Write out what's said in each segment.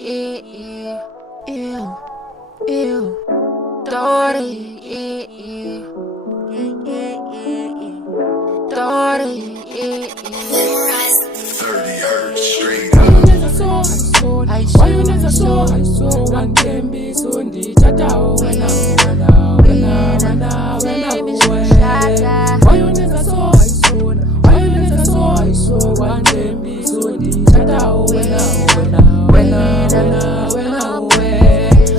Why you never so I saw one can be so the chata when why you never so I saw one can be so the chata when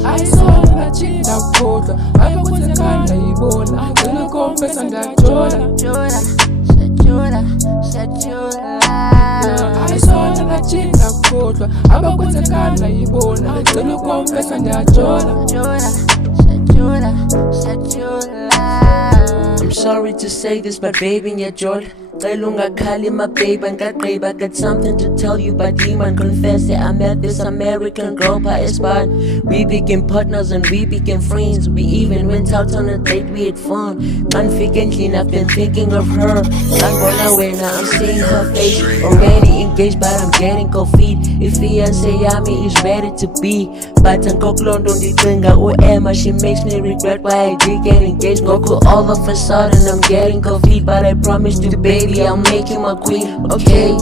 I saw that chinda kota I was a kind of ibona gonna confess and that I saw that chinda kota abakwenzekana ibona gonna confess and that I'm sorry to say this, but baby, you're Jordan. Kali my babe and I got something to tell you, but demon confess that I met this American girl by Espan. We became partners and we became friends. We even went out on a date, we had fun. Unfortunately, I've been thinking of her. I'm seeing her face. Already engaged, but I'm getting cold feet. If fiance Yami is ready to be, but London the finger or Emma, she makes me regret why I did get engaged. Goku all of a sudden I'm getting cold feet, but I promised you, baby, I'll make you my queen, okay?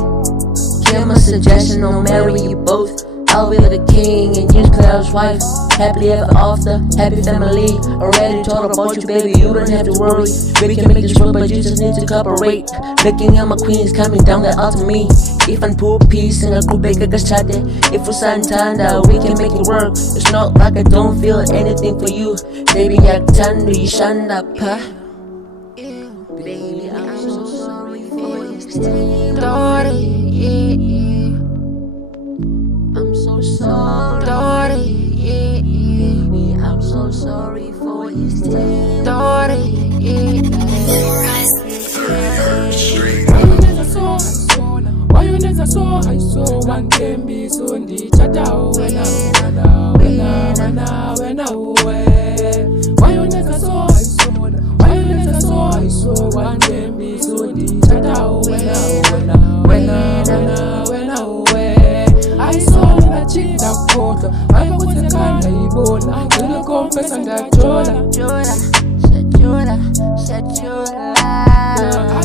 Hear my suggestion, I'll marry you both. I'll be the king and you Claire's wife. Happily ever after, happy family. Already told about you, baby, you don't have to worry. We can make this work, but you just need to cooperate. Looking at my queens coming down the aisle to me. If I'm poor peace and a group bake a chat, if we santanda, we can make it work. It's not like I don't feel anything for you. Baby, I can do you shine up, huh? Baby, I'm so sorry for yesterday. I'm so sorry. Baby, I'm so sorry for yesterday. Why you never saw I saw one can be so the chata why you never saw I saw one can be so the chata I saw that chinda kota I was a kind of ibona gonna confess and that I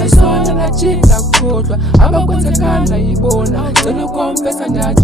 saw that chinda kota I was a kind of ibona gonna confess and that